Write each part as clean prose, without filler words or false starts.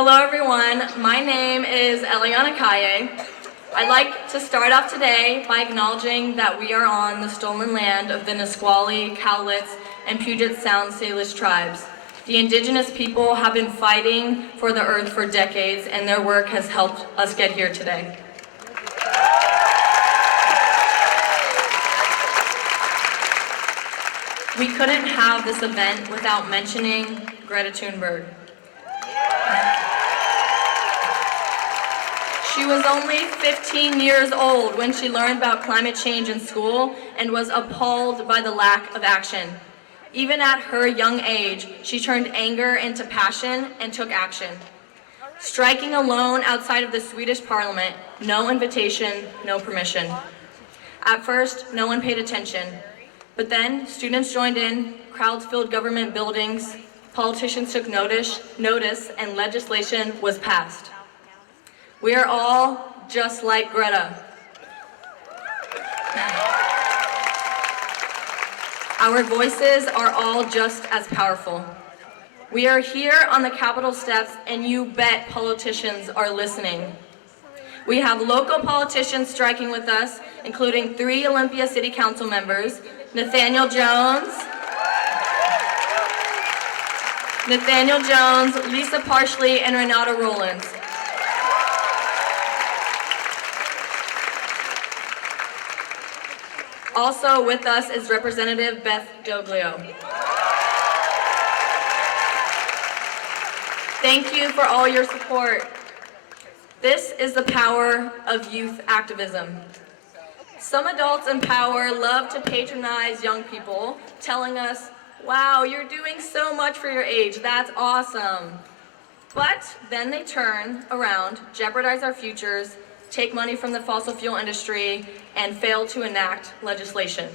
Hello everyone, my name is Eliana Kaye. I'd like to start off today by acknowledging that we are on the stolen land of the Nisqually, Cowlitz, and Puget Sound Salish tribes. The indigenous people have been fighting for the earth for decades, and their work has helped us get here today. We couldn't have this event without mentioning Greta Thunberg. She was only 15 years old when she learned about climate change in school and was appalled by the lack of action. Even at her young age, she turned anger into passion and took action. Striking alone outside of the Swedish parliament, no invitation, no permission. At first, no one paid attention. But then, students joined in, crowds filled government buildings, politicians took notice, and legislation was passed. We are all just like Greta. Our voices are all just as powerful. We are here on the Capitol steps, and you bet politicians are listening. We have local politicians striking with us, including 3 Olympia City Council members, Nathaniel Jones, Lisa Parsley, and Renata Rollins. Also with us is Representative Beth Doglio. Thank you for all your support. This is the power of youth activism. Some adults in power love to patronize young people, telling us, wow, you're doing so much for your age, that's awesome. But then they turn around, jeopardize our futures, take money from the fossil fuel industry, and fail to enact legislation.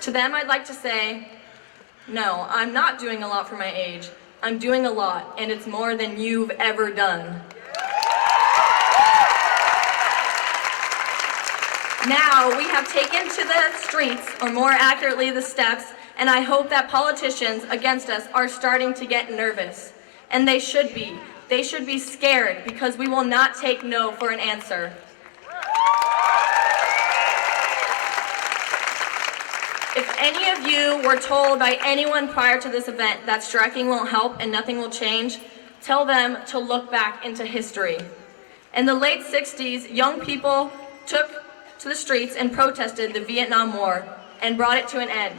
To them, I'd like to say, no, I'm not doing a lot for my age. I'm doing a lot, and it's more than you've ever done. Now, we have taken to the streets, or more accurately, the steps, and I hope that politicians against us are starting to get nervous. And they should be. They should be scared, because we will not take no for an answer. If any of you were told by anyone prior to this event that striking won't help and nothing will change, tell them to look back into history. In the late 60s, young people took to the streets and protested the Vietnam War and brought it to an end.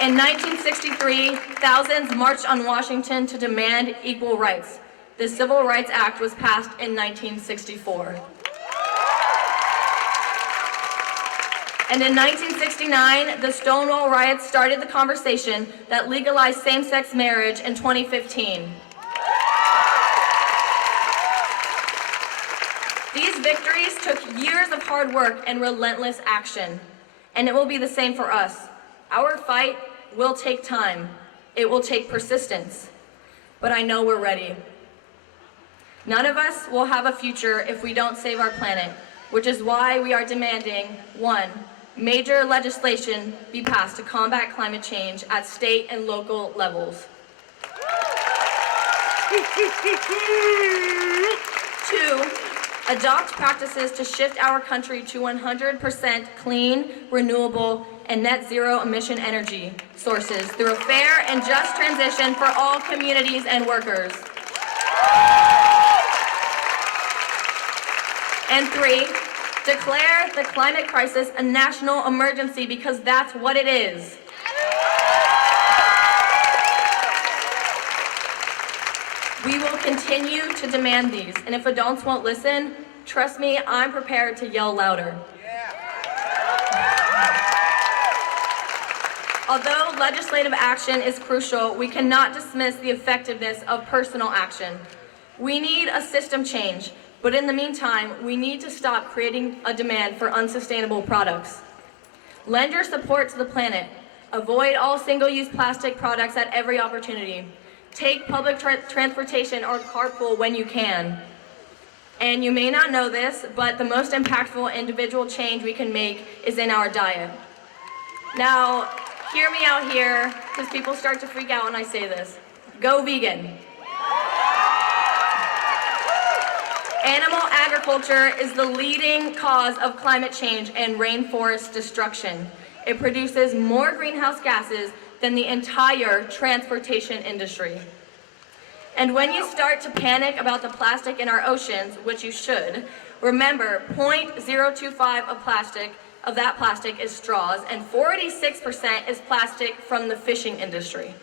In 1963, thousands marched on Washington to demand equal rights. The Civil Rights Act was passed in 1964. And in 1969, the Stonewall riots started the conversation that legalized same-sex marriage in 2015. These victories took years of hard work and relentless action, and it will be the same for us. Our fight will take time. It will take persistence, but I know we're ready. None of us will have a future if we don't save our planet, which is why we are demanding, 1, major legislation be passed to combat climate change at state and local levels. 2, adopt practices to shift our country to 100% clean, renewable, and net zero emission energy sources through a fair and just transition for all communities and workers. And 3, declare the climate crisis a national emergency, because that's what it is. We will continue to demand these, and if adults won't listen, trust me, I'm prepared to yell louder. Although legislative action is crucial, we cannot dismiss the effectiveness of personal action. We need a system change, but in the meantime, we need to stop creating a demand for unsustainable products. Lend your support to the planet. Avoid all single-use plastic products at every opportunity. Take public transportation or carpool when you can. And you may not know this, but the most impactful individual change we can make is in our diet. Now, Hear me out here, because people start to freak out when I say this. Go vegan. Animal agriculture is the leading cause of climate change and rainforest destruction. It produces more greenhouse gases than the entire transportation industry. And when you start to panic about the plastic in our oceans, which you should, remember 0.025 of that plastic is straws, and 46% is plastic from the fishing industry.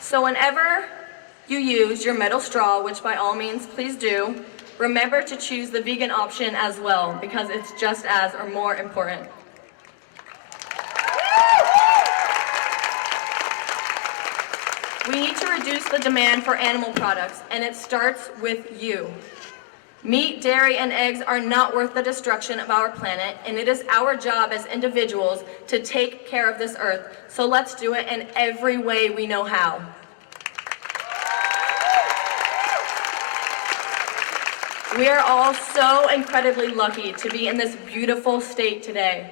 So whenever you use your metal straw, which by all means please do, remember to choose the vegan option as well, because it's just as or more important. We need to reduce the demand for animal products, and it starts with you. Meat, dairy, and eggs are not worth the destruction of our planet, and it is our job as individuals to take care of this earth. So let's do it in every way we know how. We are all so incredibly lucky to be in this beautiful state today.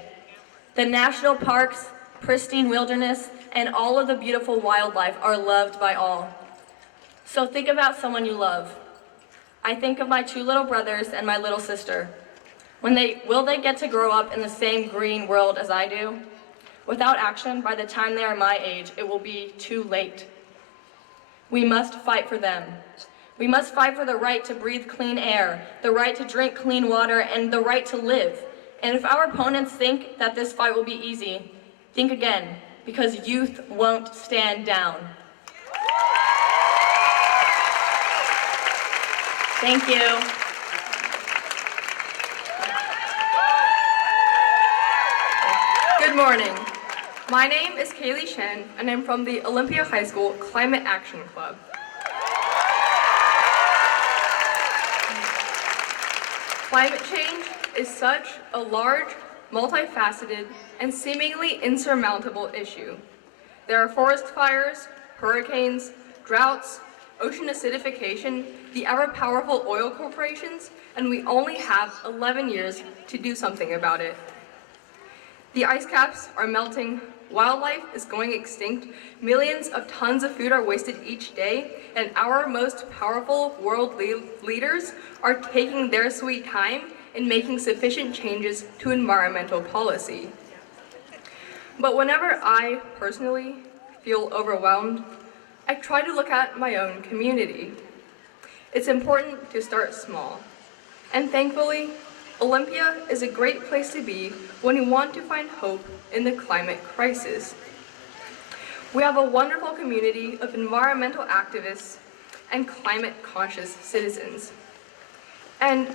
The national parks, pristine wilderness, and all of the beautiful wildlife are loved by all. So think about someone you love. I think of my 2 little brothers and my little sister. Will they get to grow up in the same green world as I do? Without action, by the time they are my age, it will be too late. We must fight for them. We must fight for the right to breathe clean air, the right to drink clean water, and the right to live. And if our opponents think that this fight will be easy, think again, because youth won't stand down. Thank you. Good morning. My name is Kaylee Shen, and I'm from the Olympia High School Climate Action Club. Climate change is such a large, multifaceted, and seemingly insurmountable issue. There are forest fires, hurricanes, droughts, ocean acidification, the ever-powerful oil corporations, and we only have 11 years to do something about it. The ice caps are melting, wildlife is going extinct, millions of tons of food are wasted each day, and our most powerful world leaders are taking their sweet time in making sufficient changes to environmental policy. But whenever I personally feel overwhelmed, I try to look at my own community. It's important to start small. And thankfully, Olympia is a great place to be when you want to find hope in the climate crisis. We have a wonderful community of environmental activists and climate-conscious citizens. And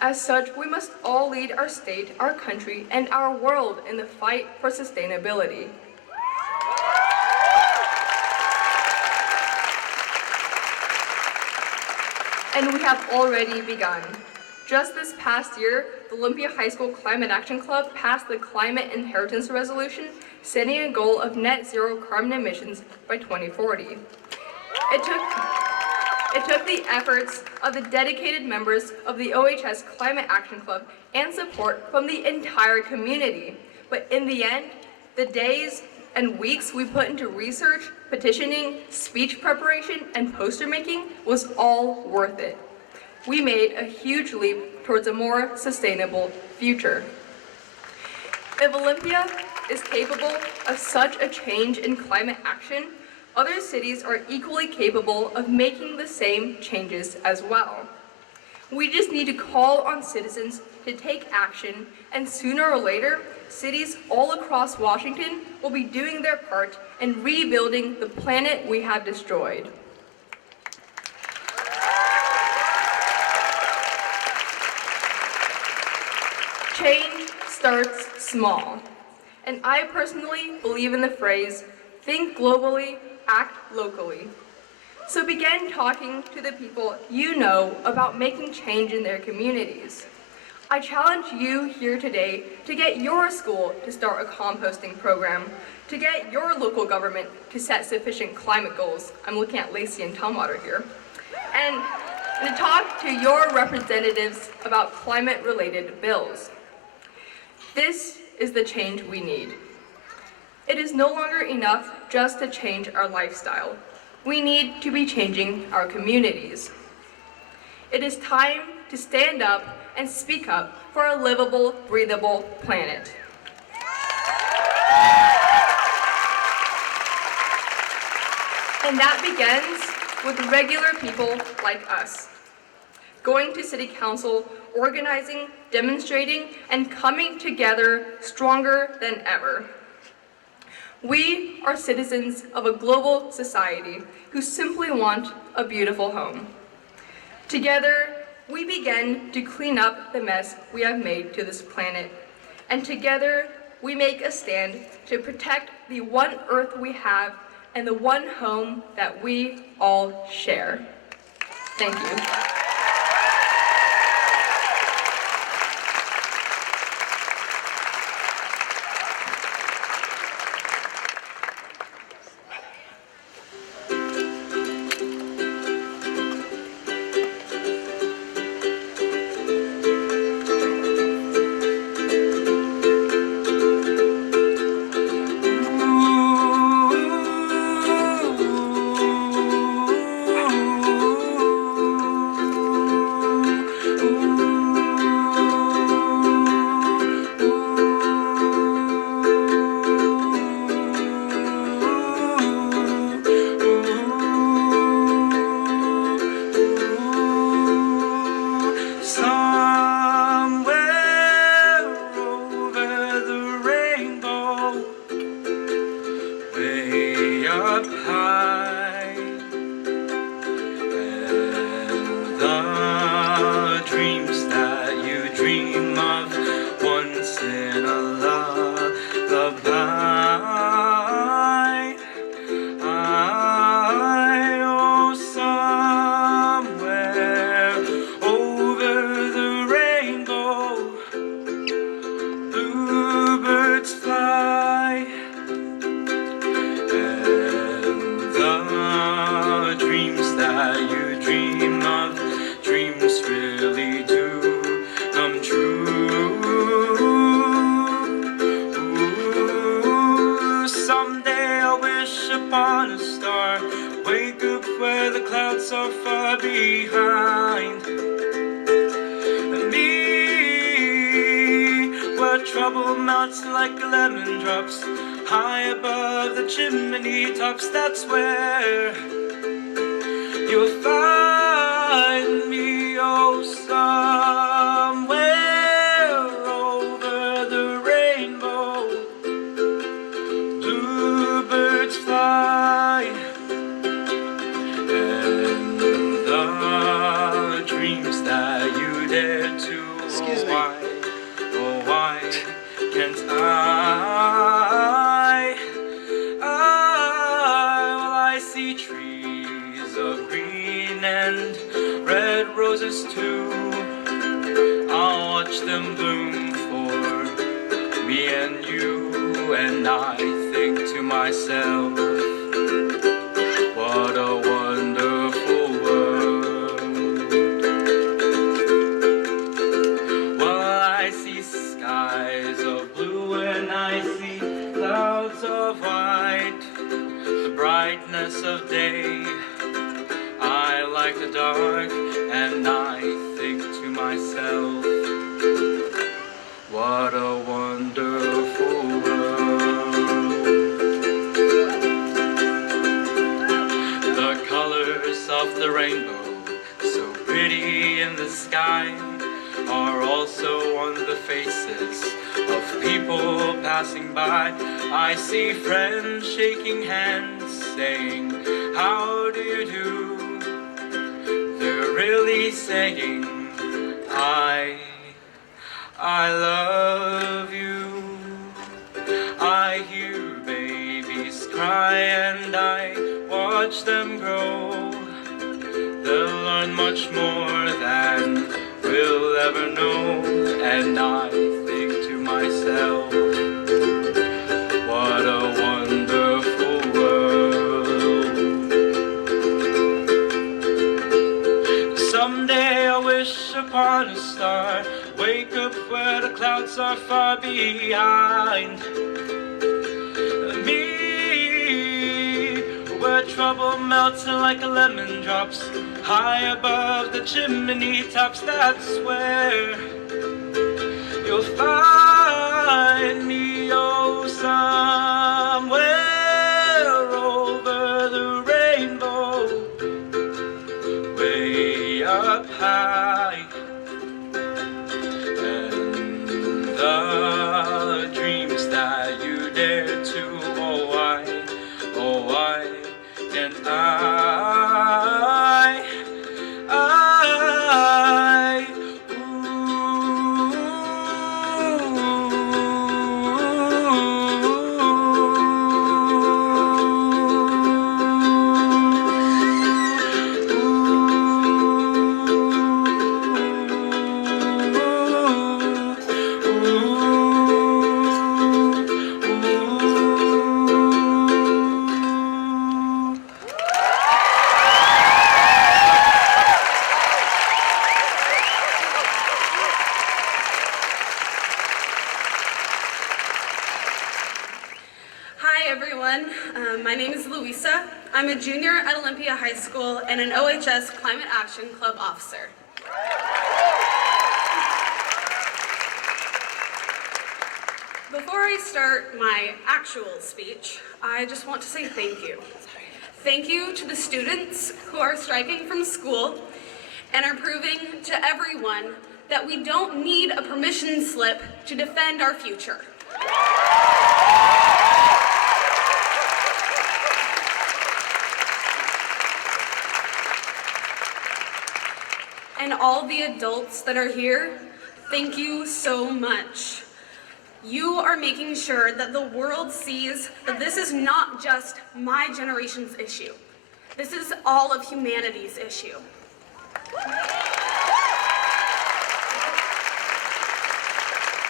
as such, we must all lead our state, our country, and our world in the fight for sustainability. And we have already begun. Just this past year, the Olympia High School Climate Action Club passed the Climate Inheritance Resolution, setting a goal of net zero carbon emissions by 2040. It took the efforts of the dedicated members of the OHS Climate Action Club and support from the entire community. But in the end, the days and weeks we put into research, petitioning, speech preparation, and poster making was all worth it. We made a huge leap towards a more sustainable future. If Olympia is capable of such a change in climate action, other cities are equally capable of making the same changes as well. We just need to call on citizens to take action, and sooner or later, cities all across Washington will be doing their part in rebuilding the planet we have destroyed. Change starts small, and I personally believe in the phrase, think globally, act locally. So begin talking to the people you know about making change in their communities. I challenge you here today to get your school to start a composting program, to get your local government to set sufficient climate goals. I'm looking at Lacey and Tumwater here. And to talk to your representatives about climate-related bills. This is the change we need. It is no longer enough just to change our lifestyle. We need to be changing our communities. It is time to stand up and speak up for a livable, breathable planet. And that begins with regular people like us. Going to City Council, organizing, demonstrating, and coming together stronger than ever. We are citizens of a global society who simply want a beautiful home. Together, we begin to clean up the mess we have made to this planet. And together, we make a stand to protect the one earth we have and the one home that we all share. Thank you. Trouble melts like lemon drops high above the chimney tops. That's where you'll find me, oh, somewhere over the rainbow. Bluebirds fly, and the dreams that you dare to. Excuse me. Why can't well, I see trees of green and red roses too. I'll watch them bloom for me and you, and I think to myself, what a wonderful world. Well, I see skies of blue and I see clouds of white, the brightness of day. I like the dark, and I think to myself, what a wonderful world. The colors of the rainbow, so pretty in the sky, are also on the faces of people passing by. I see friends shaking hands, saying, how do you do? They're really saying, I love you. I hear babies cry and I watch them grow. They'll learn much more than we'll ever know, and I think to myself, what a wonderful world. Someday I'll wish upon a star, wake up where the clouds are far behind me. trouble melting like a lemon drops high above the chimney tops. That's where you'll find me, oh, somewhere over the rainbow, way up high. And the dreams that you dare to, oh why can't Hi everyone, my name is Louisa. I'm a junior at Olympia High School and an OHS Climate Action Club officer. Before I start my actual speech, I just want to say thank you. Thank you to the students who are striking from school and are proving to everyone that we don't need a permission slip to defend our future. And all the adults that are here, thank you so much. You are making sure that the world sees that this is not just my generation's issue. This is all of humanity's issue.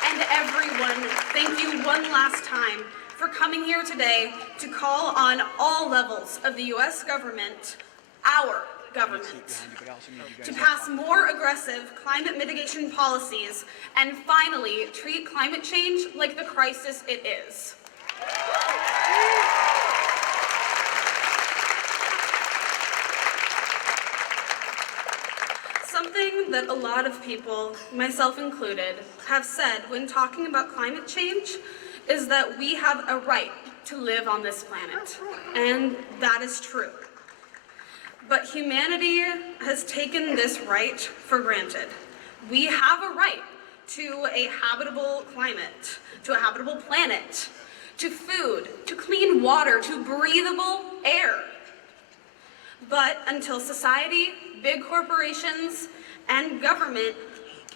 And everyone, thank you one last time for coming here today to call on all levels of the US government, our government, to pass more aggressive climate mitigation policies and finally treat climate change like the crisis it is. Something that a lot of people, myself included, have said when talking about climate change is that we have a right to live on this planet, and that is true. But humanity has taken this right for granted. We have a right to a habitable climate, to a habitable planet, to food, to clean water, to breathable air. But until society, big corporations, and government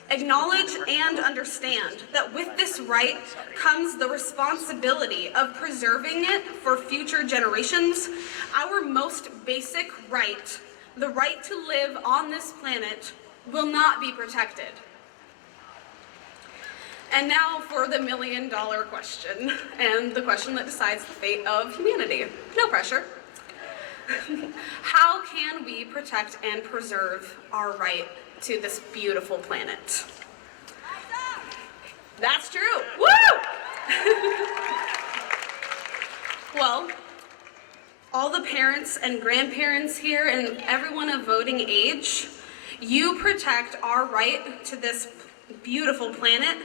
acknowledge and understand that with this right comes the responsibility of preserving it for future generations, our most basic right, the right to live on this planet, will not be protected. And now for the million-dollar question, and the question that decides the fate of humanity. No pressure. How can we protect and preserve our right to this beautiful planet? That's true. Woo! Well, all the parents and grandparents here and everyone of voting age, you protect our right to this beautiful planet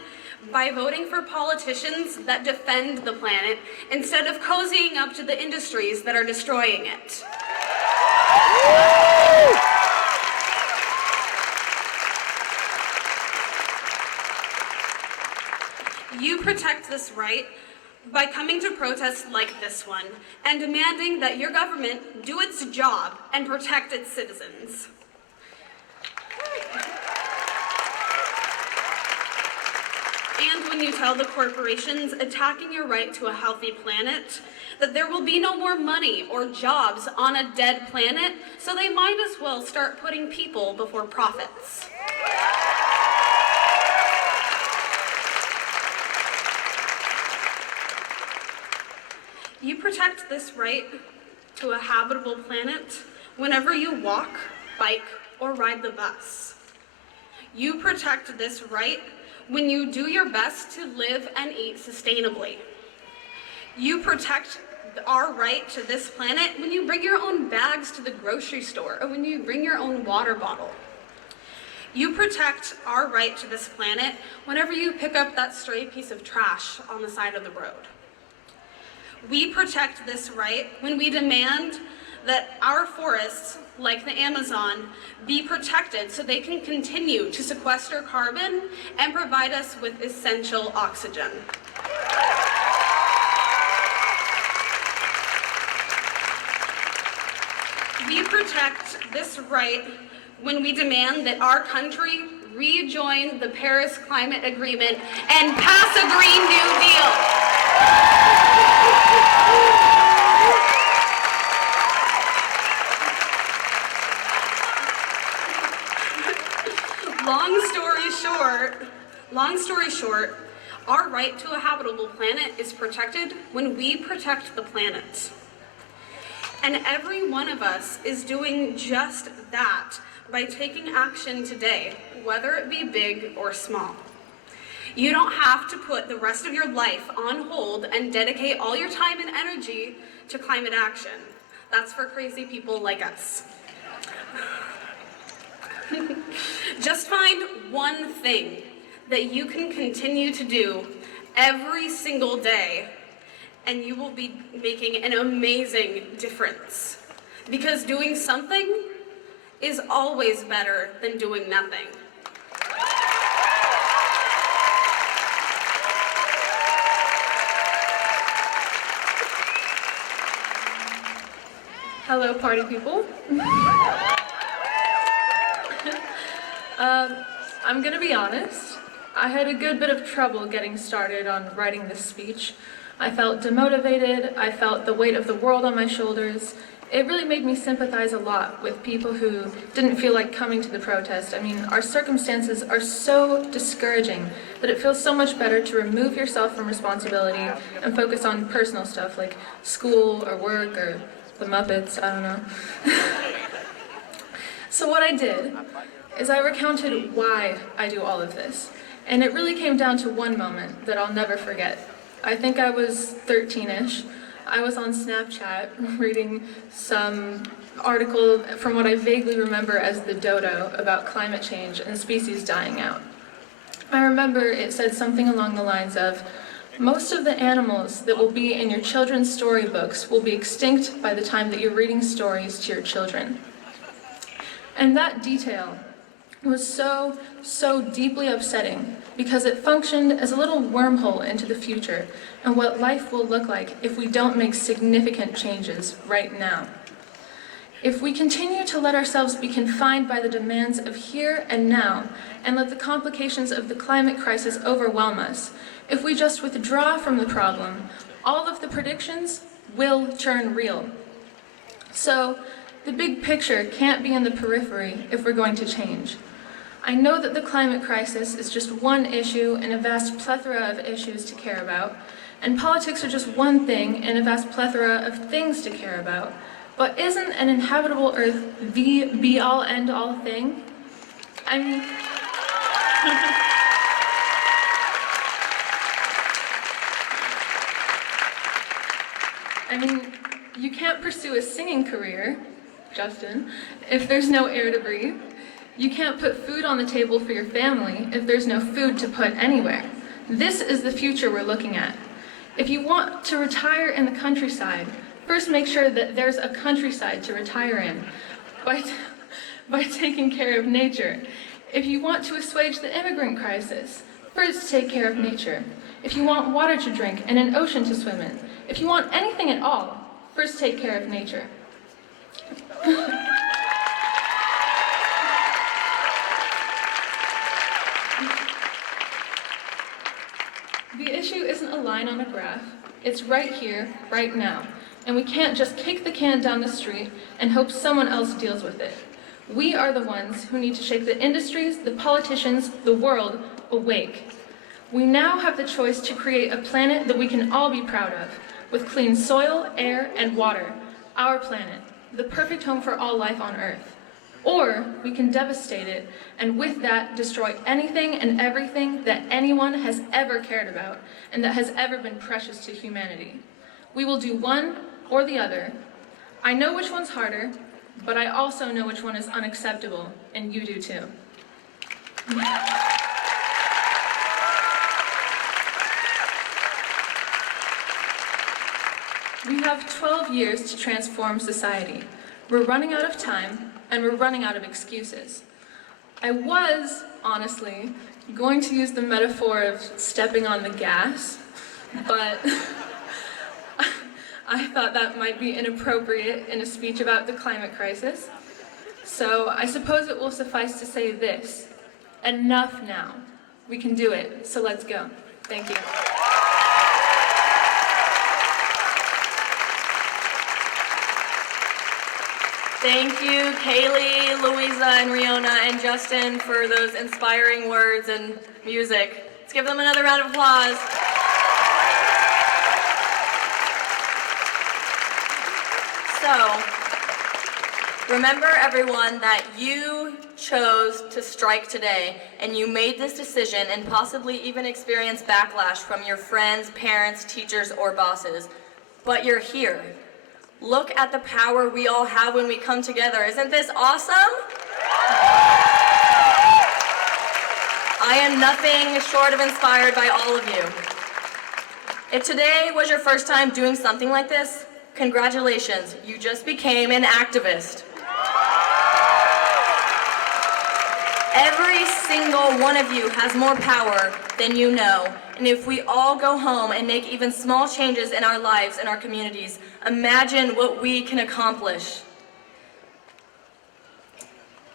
by voting for politicians that defend the planet instead of cozying up to the industries that are destroying it. You protect this right by coming to protests like this one and demanding that your government do its job and protect its citizens. And when you tell the corporations attacking your right to a healthy planet that there will be no more money or jobs on a dead planet, so they might as well start putting people before profits. You protect this right to a habitable planet whenever you walk, bike, or ride the bus. You protect this right when you do your best to live and eat sustainably. You protect our right to this planet when you bring your own bags to the grocery store or when you bring your own water bottle. You protect our right to this planet whenever you pick up that stray piece of trash on the side of the road. We protect this right when we demand that our forests, like the Amazon, be protected so they can continue to sequester carbon and provide us with essential oxygen. We protect this right when we demand that our country rejoin the Paris Climate Agreement and pass a Green New Deal. Long story short, our right to a habitable planet is protected when we protect the planet. And every one of us is doing just that by taking action today, whether it be big or small. You don't have to put the rest of your life on hold and dedicate all your time and energy to climate action. That's for crazy people like us. Just find one thing that you can continue to do every single day, and you will be making an amazing difference. Because doing something is always better than doing nothing. Hello, party people. I'm gonna be honest. I had a good bit of trouble getting started on writing this speech. I felt demotivated, I felt the weight of the world on my shoulders. It really made me sympathize a lot with people who didn't feel like coming to the protest. I mean, our circumstances are so discouraging that it feels so much better to remove yourself from responsibility and focus on personal stuff like school or work or the Muppets, I don't know. So what I did is I recounted why I do all of this. And it really came down to one moment that I'll never forget. I think I was 13-ish. I was on Snapchat reading some article from what I vaguely remember as the Dodo about climate change and species dying out. I remember it said something along the lines of, most of the animals that will be in your children's storybooks will be extinct by the time that you're reading stories to your children. And that detail was so deeply upsetting because it functioned as a little wormhole into the future and what life will look like if we don't make significant changes right now. If we continue to let ourselves be confined by the demands of here and now and let the complications of the climate crisis overwhelm us, if we just withdraw from the problem, all of the predictions will turn real. So, the big picture can't be in the periphery if we're going to change. I know that the climate crisis is just one issue in a vast plethora of issues to care about, and politics are just one thing in a vast plethora of things to care about. But isn't an inhabitable Earth the be-all, end-all thing? I mean, you can't pursue a singing career, Justin, if there's no air to breathe. You can't put food on the table for your family if there's no food to put anywhere. This is the future we're looking at. If you want to retire in the countryside, first make sure that there's a countryside to retire in by taking care of nature. If you want to assuage the immigrant crisis, first take care of nature. If you want water to drink and an ocean to swim in, if you want anything at all, first take care of nature. The issue isn't a line on a graph. It's right here, right now. And we can't just kick the can down the street and hope someone else deals with it. We are the ones who need to shake the industries, the politicians, the world awake. We now have the choice to create a planet that we can all be proud of, with clean soil, air, and water. Our planet, the perfect home for all life on Earth. Or we can devastate it, and with that, destroy anything and everything that anyone has ever cared about, and that has ever been precious to humanity. We will do one or the other. I know which one's harder, but I also know which one is unacceptable, and you do too. We have 12 years to transform society. We're running out of time, and we're running out of excuses. I was, honestly, going to use the metaphor of stepping on the gas, but I thought that might be inappropriate in a speech about the climate crisis. So I suppose it will suffice to say this: enough now. We can do it, so let's go. Thank you. Thank you, Kaylee, Louisa, and Riona, and Justin for those inspiring words and music. Let's give them another round of applause. So, remember everyone that you chose to strike today, and you made this decision and possibly even experienced backlash from your friends, parents, teachers, or bosses. But you're here. Look at the power we all have when we come together. Isn't this awesome? I am nothing short of inspired by all of you. If today was your first time doing something like this, congratulations, you just became an activist. Every single one of you has more power than you know, and if we all go home and make even small changes in our lives and our communities, imagine what we can accomplish.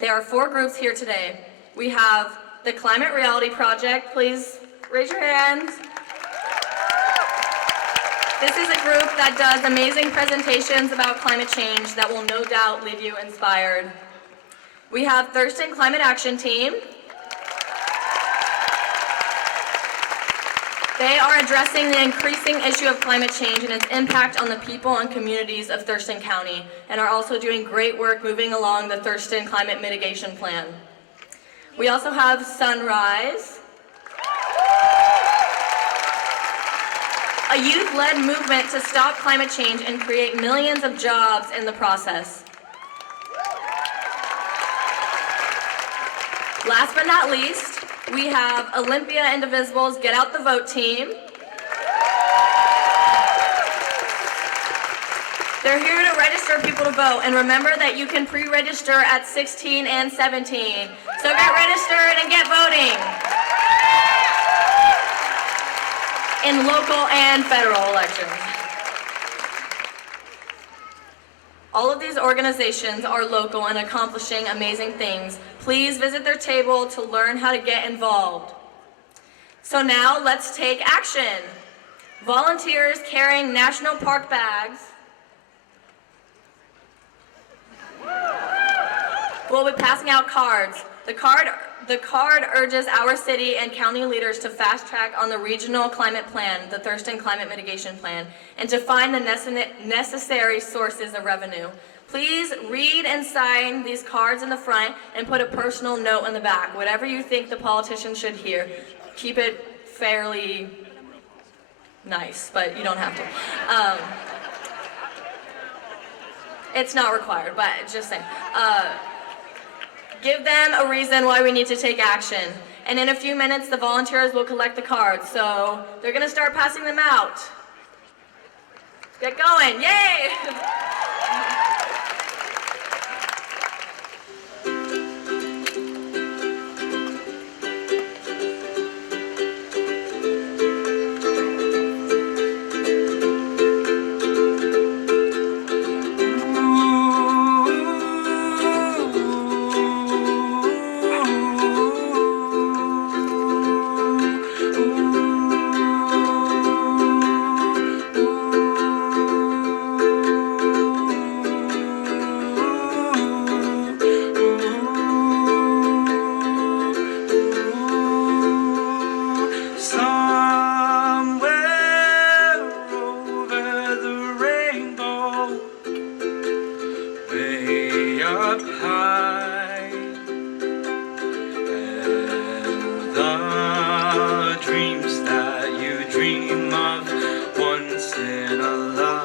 There are 4 groups here today. We have the Climate Reality Project. Please raise your hands. This is a group that does amazing presentations about climate change that will no doubt leave you inspired. We have Thurston Climate Action Team. They are addressing the increasing issue of climate change and its impact on the people and communities of Thurston County, and are also doing great work moving along the Thurston Climate Mitigation Plan. We also have Sunrise, a youth-led movement to stop climate change and create millions of jobs in the process. Last but not least, we have Olympia Indivisible's Get Out the Vote team. They're here to register people to vote, and remember that you can pre-register at 16 and 17. So get registered and get voting in local and federal elections. All of these organizations are local and accomplishing amazing things. Please visit their table to learn how to get involved. So now let's take action. Volunteers carrying national park bags will be passing out cards. The card urges our city and county leaders to fast track on the regional climate plan, the Thurston Climate Mitigation Plan, and to find the necessary sources of revenue. Please read and sign these cards in the front and put a personal note in the back. Whatever you think the politicians should hear, keep it fairly nice, but you don't have to. It's not required, but just saying. Give them a reason why we need to take action. And in a few minutes, the volunteers will collect the cards. So they're gonna start passing them out. Get going, yay! The dreams that you dream of once in a life.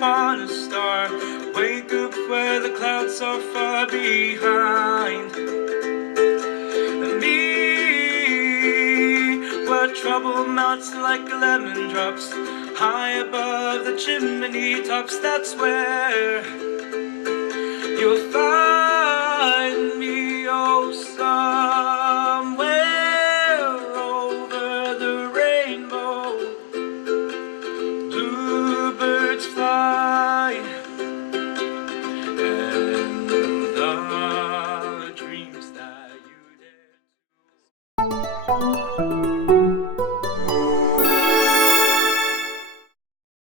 upon a star. Wake up where the clouds are far behind me, where trouble melts like lemon drops high above the chimney tops. That's where you'll find